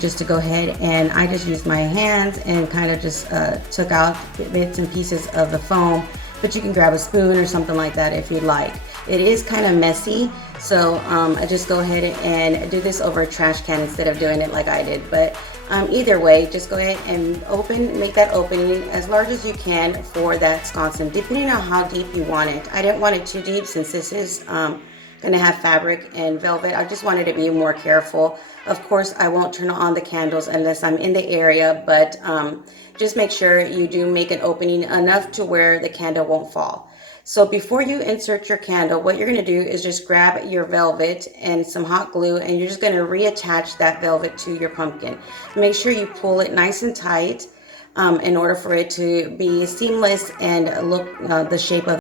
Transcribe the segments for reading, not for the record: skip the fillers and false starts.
just to go ahead and I just used my hands and kind of just took out bits and pieces of the foam, but you can grab a spoon or something like that if you'd like. It is kind of messy, so I just go ahead and do this over a trash can instead of doing it like I did. But either way, just go ahead and make that opening as large as you can for that sconson, depending on how deep you want it. I didn't want it too deep since this is going to have fabric and velvet. I just wanted to be more careful. Of course, I won't turn on the candles unless I'm in the area, but just make sure you do make an opening enough to where the candle won't fall. So before you insert your candle, what you're going to do is just grab your velvet and some hot glue, and you're just going to reattach that velvet to your pumpkin. Make sure you pull it nice and tight in order for it to be seamless and look the shape of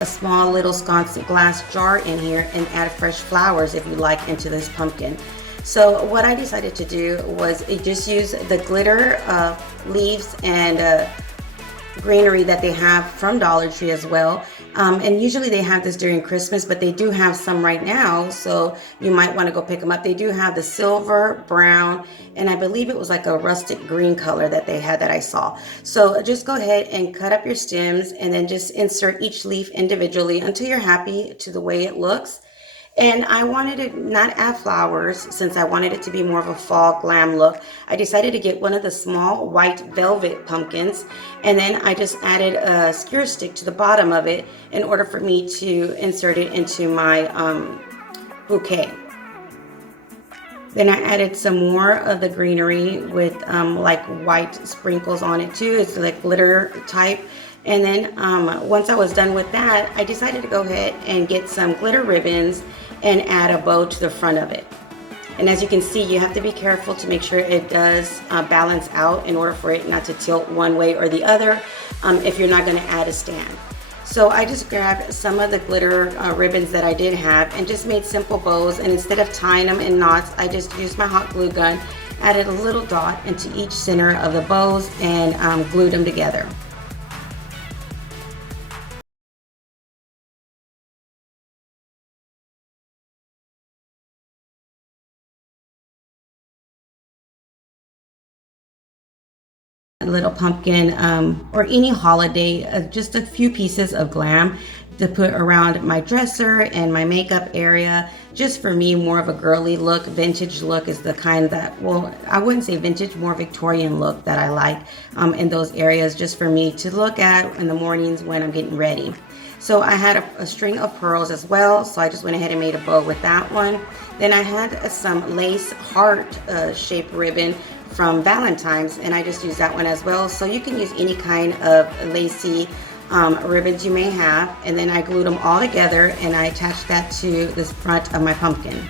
a small little sconce glass jar in here and add fresh flowers if you like into this pumpkin. So what I decided to do was just use the glitter leaves and greenery that they have from Dollar Tree as well. And usually they have this during Christmas, but they do have some right now, so you might want to go pick them up. They do have the silver, brown, and I believe it was like a rustic green color that they had that I saw. So just go ahead and cut up your stems and then just insert each leaf individually until you're happy to the way it looks. And I wanted to not add flowers since I wanted it to be more of a fall glam look. I decided to get one of the small white velvet pumpkins, and then I just added a skewer stick to the bottom of it in order for me to insert it into my bouquet. Then I added some more of the greenery with like white sprinkles on it too. It's like glitter type. And then once I was done with that, I decided to go ahead and get some glitter ribbons and add a bow to the front of it. And as you can see, you have to be careful to make sure it does balance out in order for it not to tilt one way or the other if you're not going to add a stand. So I just grabbed some of the glitter ribbons that I did have and just made simple bows, and instead of tying them in knots, I just used my hot glue gun, added a little dot into each center of the bows, and glued them together. A little pumpkin or any holiday, just a few pieces of glam to put around my dresser and my makeup area. Just for me, more of a girly look. Vintage look is the kind that, well, I wouldn't say vintage, more Victorian look that I like in those areas, just for me to look at in the mornings when I'm getting ready. So I had a string of pearls as well, so I just went ahead and made a bow with that one. Then I had some lace heart shaped ribbon from Valentine's, and I just used that one as well. So you can use any kind of lacy ribbons you may have, and then I glued them all together and I attached that to the front of my pumpkin.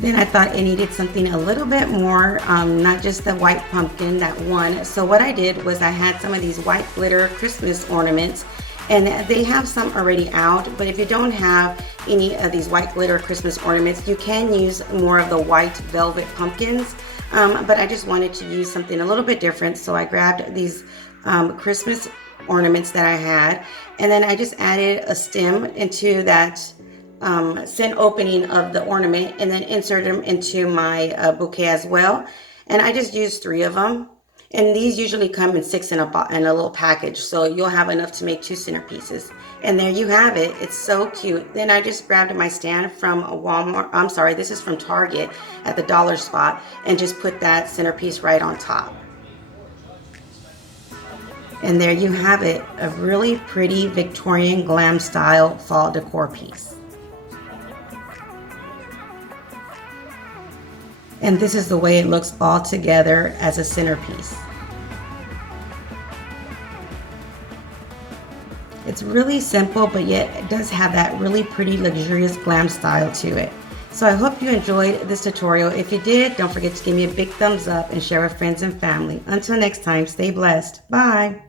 Then I thought it needed something a little bit more, not just the white pumpkin, that one. So what I did was I had some of these white glitter Christmas ornaments, and they have some already out, but if you don't have any of these white glitter Christmas ornaments, you can use more of the white velvet pumpkins. But I just wanted to use something a little bit different, so I grabbed these Christmas ornaments that I had, and then I just added a stem into that center opening of the ornament, and then insert them into my bouquet as well. And I just used 3 of them, and these usually come in 6 in a little package, so you'll have enough to make 2 centerpieces. And there you have it. It's so cute. Then I just grabbed my stand from Walmart. I'm sorry, this is from Target at the dollar spot, and just put that centerpiece right on top. And there you have it, a really pretty Victorian glam style fall decor piece. And this is the way it looks all together as a centerpiece. It's really simple, but yet it does have that really pretty luxurious glam style to it. So I hope you enjoyed this tutorial. If you did, don't forget to give me a big thumbs up and share with friends and family. Until next time, stay blessed. Bye.